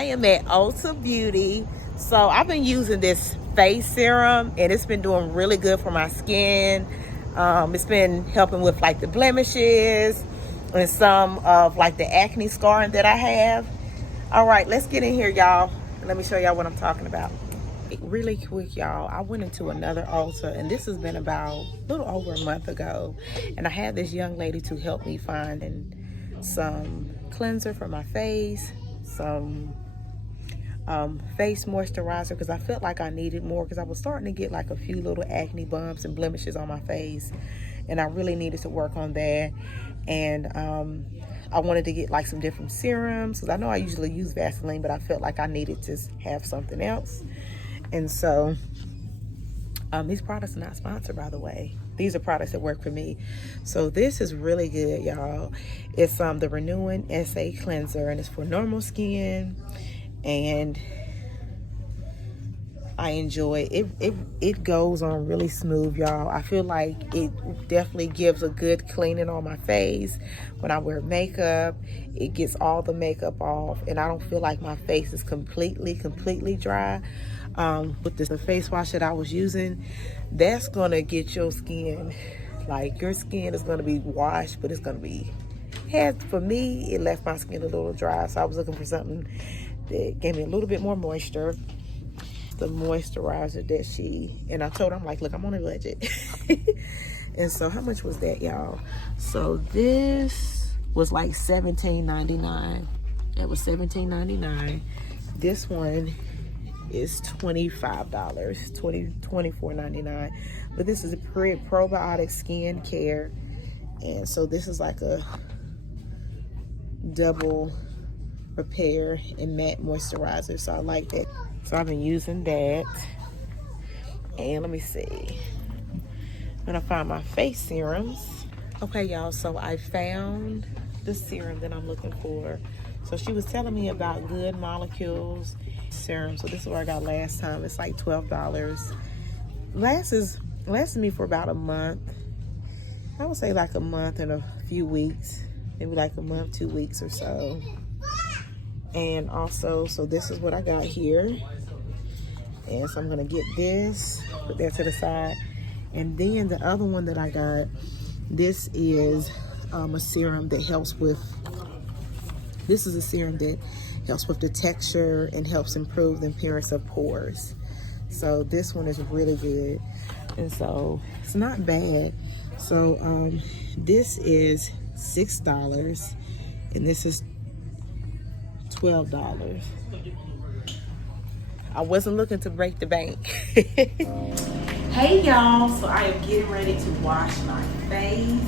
I am at Ulta Beauty. So I've been using this face serum and it's been doing really good for my skin. It's been helping with like the blemishes and some of like the acne scarring that I have. All right, let's get in here, y'all. Let me show y'all what I'm talking about. Really quick, y'all, I went into another Ulta, and this has been about a little over a month ago, and I had this young lady to help me find some cleanser for my face, some face moisturizer, because I felt like I needed more, because I was starting to get like a few little acne bumps and blemishes on my face, and I really needed to work on that. And I wanted to get like some different serums, because I know I usually use Vaseline, but I felt like I needed to have something else. And so these products are not sponsored, by the way. These are products that work for me. So this is really good, y'all. It's the Renewing SA Cleanser, and it's for normal skin, and I enjoy it. It goes on really smooth, y'all. I feel like it definitely gives a good cleaning on my face. When I wear makeup, it gets all the makeup off, and I don't feel like my face is completely dry. With the face wash that I was using, that's gonna get your skin, like your skin is gonna be washed, but it's gonna be, for me, it left my skin a little dry. So I was looking for something that gave me a little bit more moisture. The moisturizer that and I told her, I'm like, look, I'm on a budget. And so how much was that, y'all? So this was like $17.99. It was $17.99. This one is $25, $24.99. But this is a probiotic skin care, and so this is like a double repair and matte moisturizer, so I like that. So I've been using that. And let me see, I'm gonna find my face serums. Okay, y'all, so I found the serum that I'm looking for. So she was telling me about Good Molecules serum. So this is what I got last time. It's like $12. Lasted me for about a month. I would say like a month and a few weeks, maybe like a month, 2 weeks or so. And also, so this is what I got here. And so I'm gonna get this, put that to the side. And then the other one that I got, this is a serum that helps with, this is a serum that helps with the texture and helps improve the appearance of pores. So this one is really good. And so it's not bad. So this is $6 and this is $12. I wasn't looking to break the bank. Hey y'all, so I am getting ready to wash my face.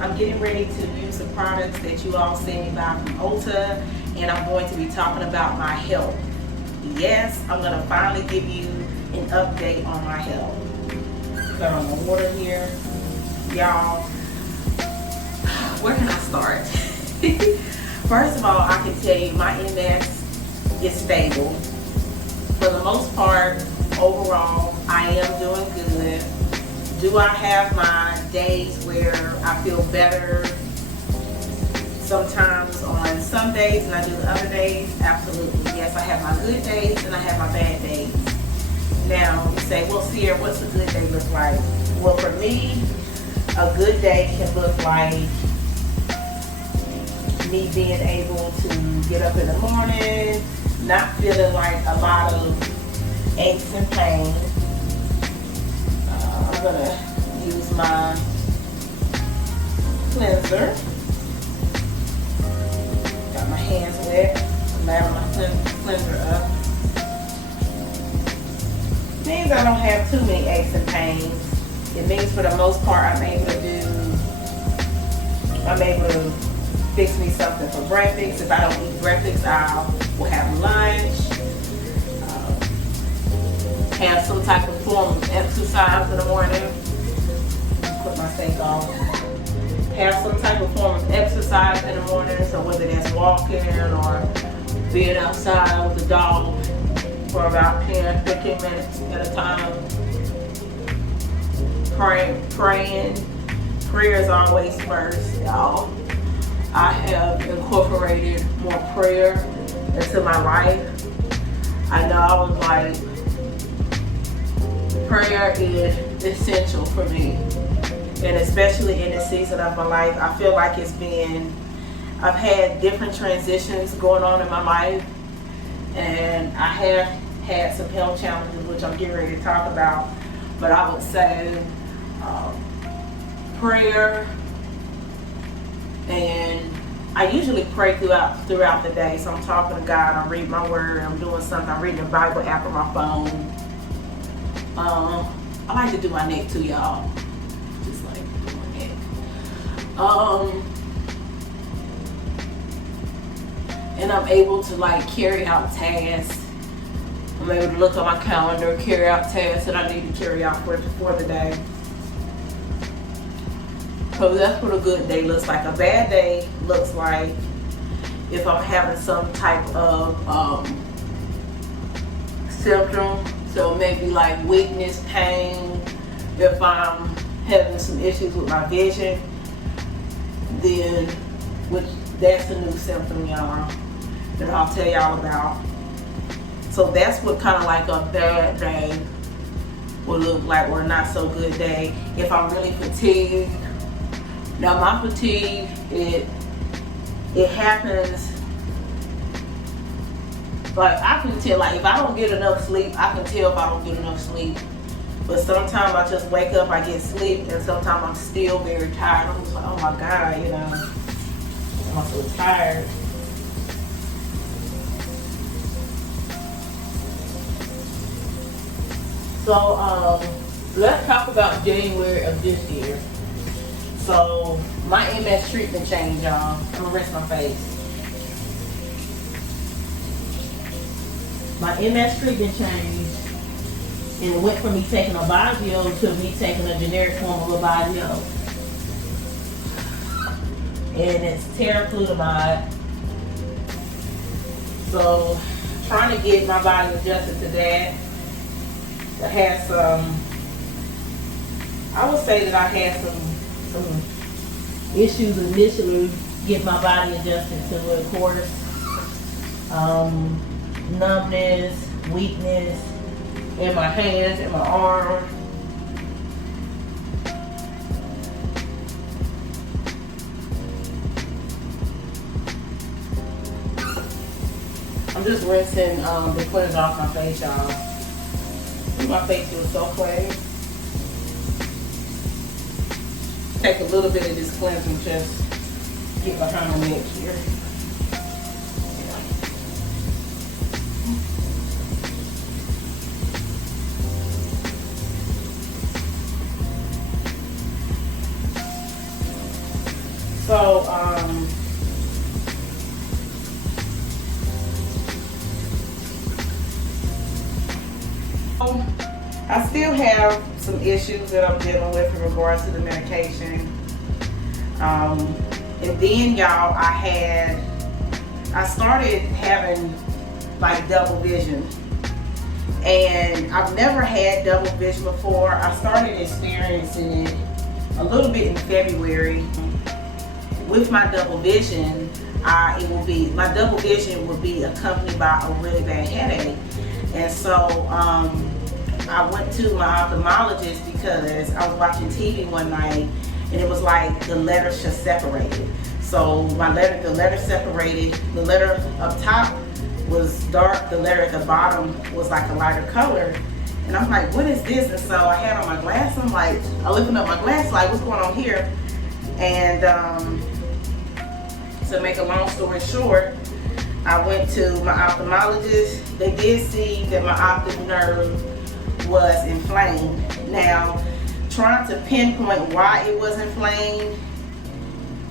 I'm getting ready to use the products that you all see me buy from Ulta, and I'm going to be talking about my health. Yes, I'm gonna finally give you an update on my health. Put on the water here. Y'all, where can I start? First of all, I can tell you my index is stable. For the most part, overall, I am doing good. Do I have my days where I feel better? Sometimes on some days and I do the other days? Absolutely. Yes, I have my good days and I have my bad days. Now, you say, well, Sierra, what's a good day look like? Well, for me, a good day can look like me being able to get up in the morning, not feeling like a lot of aches and pain. I'm gonna use my cleanser. Got my hands wet. I'm layering my cleanser up. It means I don't have too many aches and pains. It means for the most part I'm able to fix me something for breakfast. If I don't eat breakfast, will have lunch. Have some type of form of exercise in the morning. Put my sink off. Have some type of form of exercise in the morning. So whether that's walking or being outside with the dog for about 10, 15 minutes at a time. Praying. Prayer is always first, y'all. I have incorporated more prayer into my life, I know I was like, prayer is essential for me. And especially in this season of my life, I feel like I've had different transitions going on in my life. And I have had some health challenges, which I'm getting ready to talk about. But I would say prayer, and I usually pray throughout the day. So I'm talking to God, I'm reading my word, I'm doing something, I'm reading the Bible app on my phone. I like to do my neck too, y'all. Just like do my neck. And I'm able to like carry out tasks. I'm able to look on my calendar, carry out tasks that I need to carry out for the day. So that's what a good day looks like. A bad day looks like if I'm having some type of symptom. So maybe like weakness, pain. If I'm having some issues with my vision, then that's a new symptom, y'all, that I'll tell y'all about. So that's what kind of like a bad day will look like, or a not so good day. If I'm really fatigued. Now my fatigue, it happens, like I can tell, like if I don't get enough sleep, I can tell if I don't get enough sleep. But sometimes I just wake up, I get sleep, and sometimes I'm still very tired. I'm just like, oh my God, you know, I'm so tired. So let's talk about January of this year. So my MS treatment changed, y'all. I'm gonna rest my face. My MS treatment changed, and it went from me taking a Vizio to me taking a generic form of a Vizio. And it's teriflunomide. So trying to get my body adjusted to that. I had I would say that I had some issues initially get my body adjusted to it, of course. Numbness, weakness in my hands, in my arm. I'm just rinsing the cleanser off my face, y'all. My face feels so clean. Take a little bit of this cleanser and just get behind my neck here. So, I still have some issues that I'm dealing with in regards to the medication. And then, y'all, I started having like double vision. And I've never had double vision before. I started experiencing it a little bit in February. With my double vision, my double vision will be accompanied by a really bad headache. And so I went to my ophthalmologist because I was watching TV one night and it was like the letters just separated. So the letter separated. The letter up top was dark. The letter at the bottom was like a lighter color. And I'm like, what is this? And so I had on my glasses. I'm like, I looking up my glasses, like, what's going on here? And to make a long story short, I went to my ophthalmologist. They did see that my optic nerve was inflamed. Now, trying to pinpoint why it was inflamed,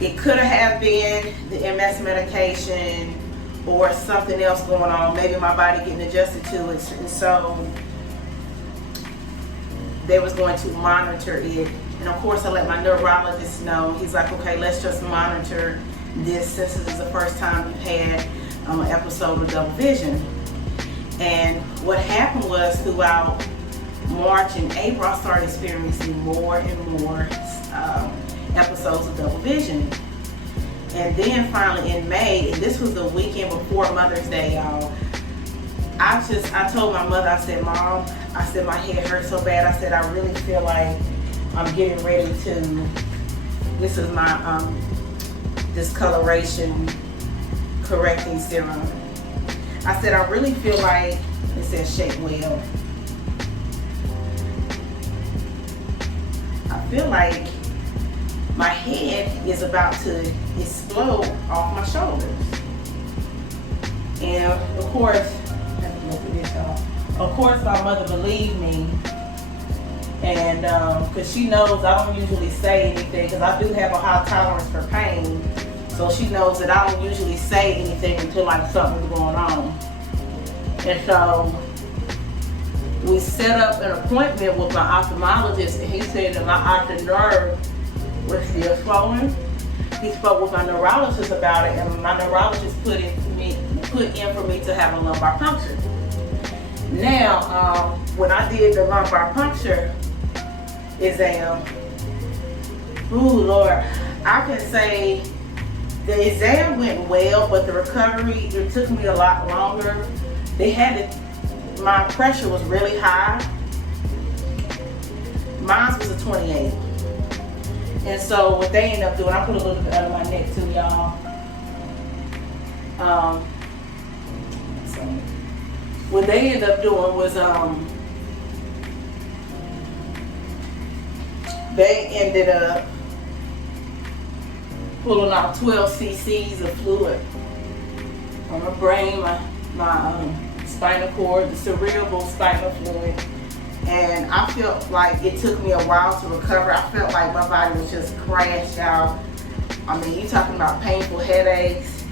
it could have been the MS medication or something else going on. Maybe my body getting adjusted to it. And so they was going to monitor it. And of course, I let my neurologist know. He's like, okay, let's just monitor this since this is the first time you've had an episode of double vision. And what happened was throughout March and April, I started experiencing more and more episodes of double vision. And then finally in May, and this was the weekend before Mother's Day, y'all, I told my mother, I said, Mom, I said, my head hurts so bad. I said, I really feel like I'm getting ready to, this is my discoloration correcting serum. I said, I really feel like, it says shake well. I feel like my head is about to explode off my shoulders. And of course, let me look at this, y'all. Of course, my mother believed me, and because she knows I don't usually say anything, because I do have a high tolerance for pain. So she knows that I don't usually say anything until like something's going on. And so we set up an appointment with my ophthalmologist, and he said that my optic nerve was still swollen. He spoke with my neurologist about it, and my neurologist put in for me to have a lumbar puncture. Now, when I did the lumbar puncture exam, ooh Lord, I can say the exam went well, but the recovery, it took me a lot longer. They had it, my pressure was really high. Mine was a 28. And so what they ended up doing, I put a little bit under my neck too, y'all. So what they ended up doing was they ended up pulling out 12 cc's of fluid from my brain, my spinal cord, the cerebral spinal fluid. And I felt like it took me a while to recover. I felt like my body was just crashed out. I mean, you talking about painful headaches.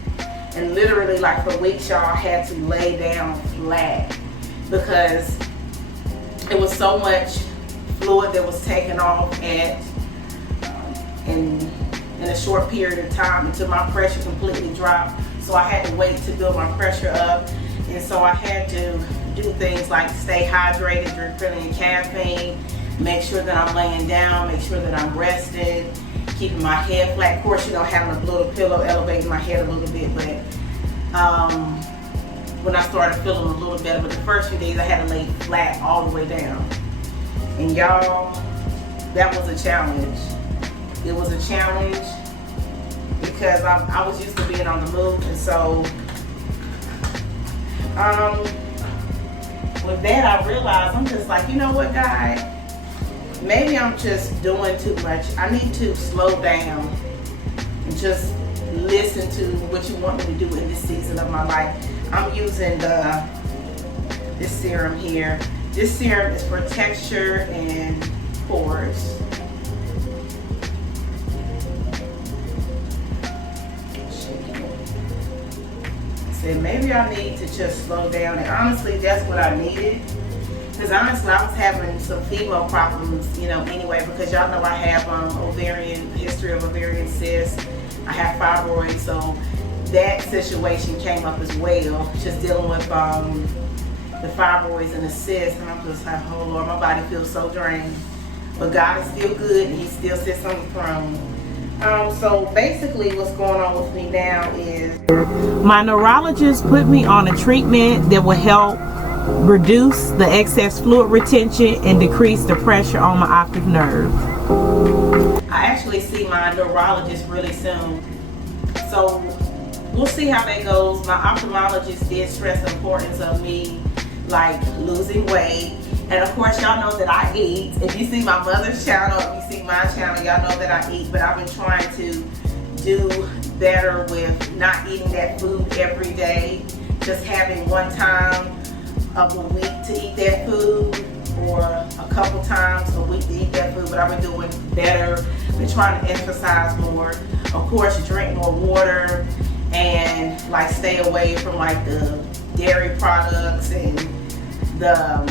And literally, like for weeks, y'all, I had to lay down flat because it was so much fluid that was taken off in a short period of time until my pressure completely dropped. So I had to wait to build my pressure up. And so I had to do things like stay hydrated, drink plenty of caffeine, make sure that I'm laying down, make sure that I'm rested, keeping my head flat. Of course, you know, having a little pillow, elevating my head a little bit, but when I started feeling a little better, but the first few days I had to lay flat all the way down. And y'all, that was a challenge. It was a challenge because I was used to being on the move, and so with that, I realized I'm just like, you know what, God? Maybe I'm just doing too much. I need to slow down and just listen to what you want me to do in this season of my life. I'm using this serum here. This serum is for texture and pores. And maybe I need to just slow down, and honestly that's what I needed, because honestly I was having some female problems, you know, anyway, because y'all know I have history of ovarian cysts, I have fibroids, so that situation came up as well, just dealing with the fibroids and the cysts, and I'm just like, oh Lord, my body feels so drained, but God is still good and he still sits on the throne. So basically what's going on with me now is my neurologist put me on a treatment that will help reduce the excess fluid retention and decrease the pressure on my optic nerve. I actually see my neurologist really soon, so we'll see how that goes. My ophthalmologist did stress the importance of me like losing weight. And of course, y'all know that I eat. If you see my mother's channel, if you see my channel, y'all know that I eat. But I've been trying to do better with not eating that food every day. Just having one time of a week to eat that food, or a couple times a week to eat that food. But I've been doing better. Been trying to exercise more. Of course, drink more water, and like stay away from like the dairy products and the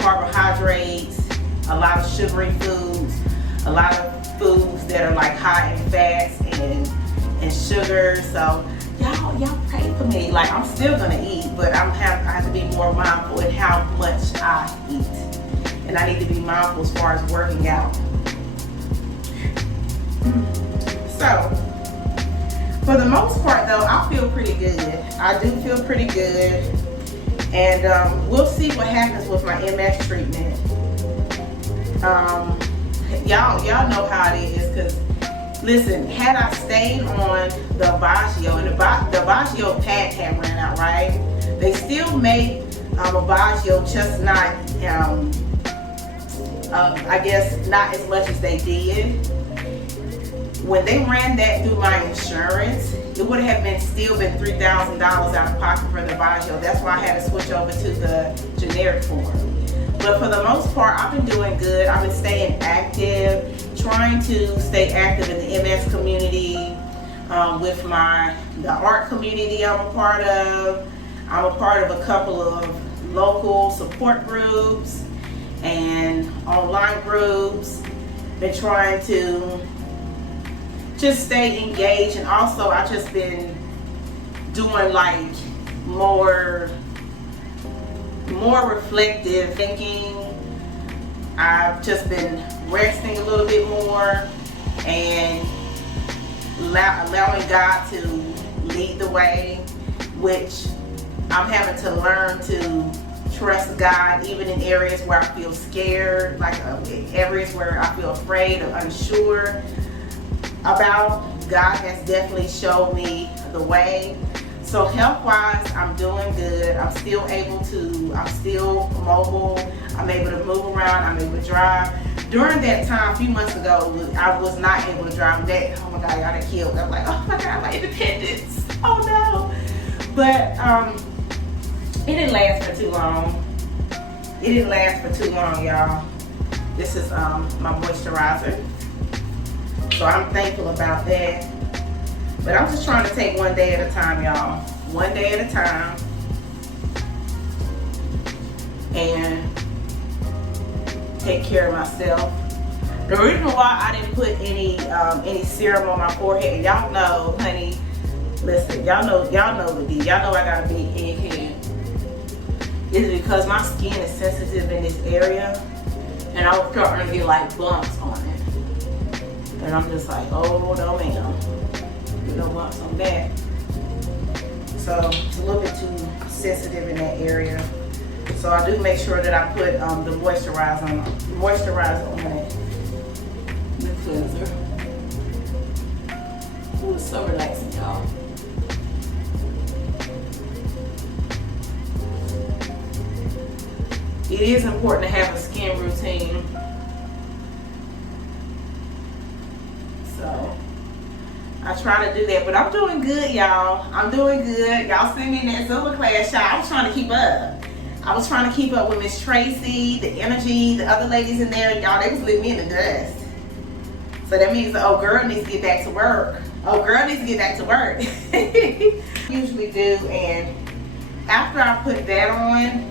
carbohydrates, a lot of sugary foods, a lot of foods that are like high in fats and sugar. So y'all pray for me. Like, I'm still gonna eat, but I have to be more mindful in how much I eat, and I need to be mindful as far as working out. So For the most part though, I feel pretty good. I do feel pretty good. And we'll see what happens with my MS treatment. Y'all know how it is, because listen, had I stayed on the Baggio, and the Baggio pack had ran out, right? They still make a Baggio, just not, I guess not as much as they did. When they ran that through my insurance, it would have still been $3,000 out of pocket for the Baggio. That's why I had to switch over to the generic form. But for the most part, I've been doing good. I've been staying active, trying to stay active in the MS community, with the art community I'm a part of. I'm a part of a couple of local support groups and online groups. Been trying to just stay engaged, and also I've just been doing like more reflective thinking. I've just been resting a little bit more and allowing God to lead the way, which I'm having to learn to trust God even in areas where I feel scared, like areas where I feel afraid or unsure about. God has definitely showed me the way. So health-wise, I'm doing good. I'm still mobile. I'm able to move around. I'm able to drive. During that time, a few months ago, I was not able to drive. That, oh my God, y'all done killed. I'm like, oh my God, my independence. Oh no. But it didn't last for too long. It didn't last for too long, y'all. This is my moisturizer. So I'm thankful about that. But I'm just trying to take one day at a time, y'all. One day at a time. And take care of myself. The reason why I didn't put any serum on my forehead, y'all know, honey, listen, y'all know the deal. Y'all know I got a big head. It's because my skin is sensitive in this area, and I was starting to get like bumps on it. And I'm just like, oh no ma'am. You know bumps on that. So it's a little bit too sensitive in that area. So I do make sure that I put the moisturizer on it. The cleanser. Ooh, it's so relaxing, y'all. It is important to have a skin routine. So I try to do that, but I'm doing good, y'all. I'm doing good. Y'all see me in that Zumba class, y'all. I was trying to keep up. I was trying to keep up with Miss Tracy, the energy, the other ladies in there, y'all. They was leaving me in the dust. So that means the old girl needs to get back to work. Old girl needs to get back to work. Usually do, and after I put that on,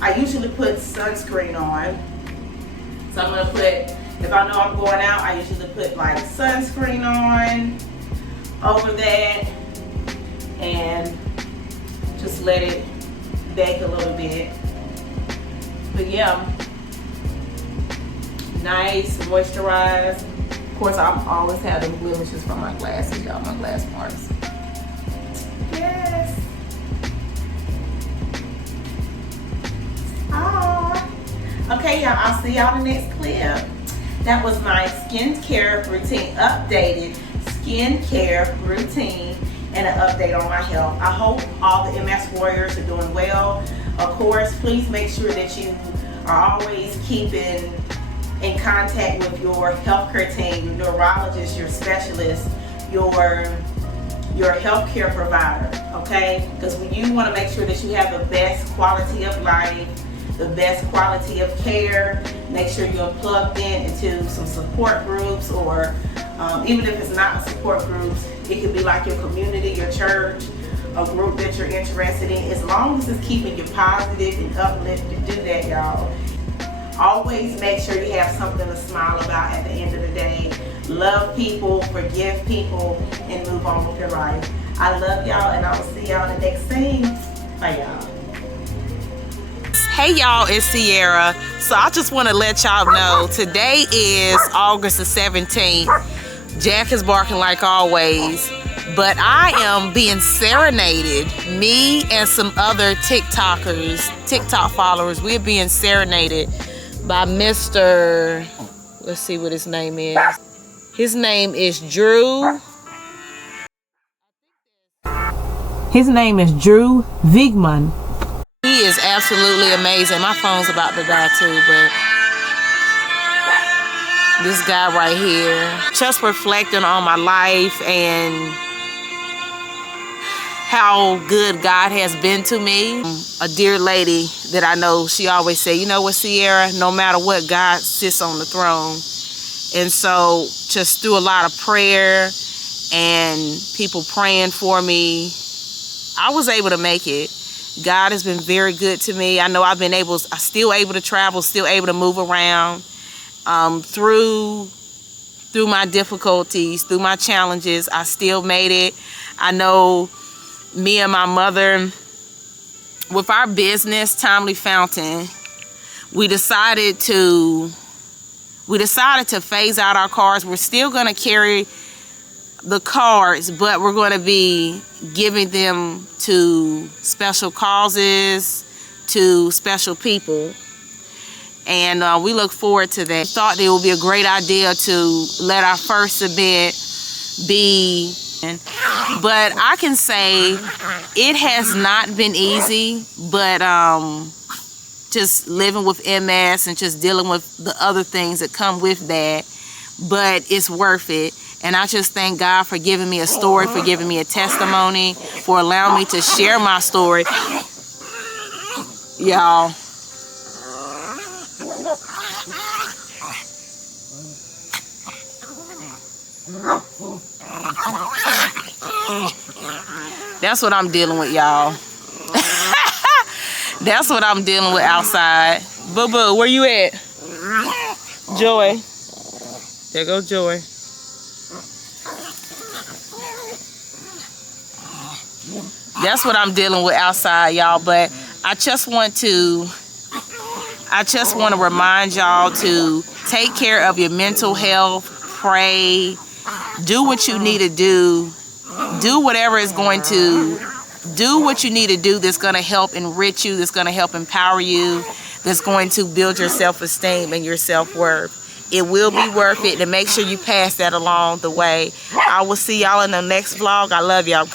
I usually put sunscreen on. So I'm gonna put, if I know I'm going out, I usually put like sunscreen on over that and just let it bake a little bit. But yeah, nice, moisturized. Of course, I always have them blemishes from my glasses, y'all, my glass marks. Yes. Oh. Okay, y'all, I'll see y'all in the next clip. That was my skincare routine, updated skincare routine, and an update on my health. I hope all the MS warriors are doing well. Of course, please make sure that you are always keeping in contact with your healthcare team, your neurologist, your specialist, your healthcare provider, okay? Because you want to make sure that you have the best quality of life, the best quality of care. Make sure you're plugged into some support groups, or even if it's not a support groups, it could be like your community, your church, a group that you're interested in. As long as it's keeping you positive and uplifted, do that, y'all. Always make sure you have something to smile about at the end of the day. Love people, forgive people, and move on with your life. I love y'all, and I will see y'all in the next scene. Bye, y'all. Hey y'all, it's Sierra. So I just want to let y'all know today is August the 17th. Jack is barking like always, But I am being serenaded. Me and some other TikTok followers, we're being serenaded by Mr. Let's see what his name is. His name is Drew. His name is Drew Wiegman. He is absolutely amazing. My phone's about to die too, but this guy right here, just reflecting on my life and how good God has been to me. A dear lady that I know, she always say, you know what, Sierra, no matter what, God sits on the throne. And so just through a lot of prayer and people praying for me, I was able to make it. God has been very good to me. I know I'm still able to travel, still able to move around. Through my difficulties, through my challenges, I still made it. I know me and my mother, with our business, Timely Fountain, we decided to phase out our cards. We're still going to carry the cards, but we're going to be giving them to special causes, to special people. And we look forward to that. Thought it would be a great idea to let our first event be, but I can say it has not been easy, but just living with MS and just dealing with the other things that come with that, but it's worth it. And I just thank God for giving me a story, for giving me a testimony, for allowing me to share my story. Y'all. That's what I'm dealing with, y'all. That's what I'm dealing with outside. Boo-boo, where you at? Joy. There goes Joy. That's what I'm dealing with outside, y'all. But I just want to remind y'all to take care of your mental health, pray, do what you need to do. Do whatever is going to, do what you need to do that's going to help enrich you, that's going to help empower you, that's going to build your self-esteem and your self-worth. It will be worth it, and make sure you pass that along the way. I will see y'all in the next vlog. I love y'all.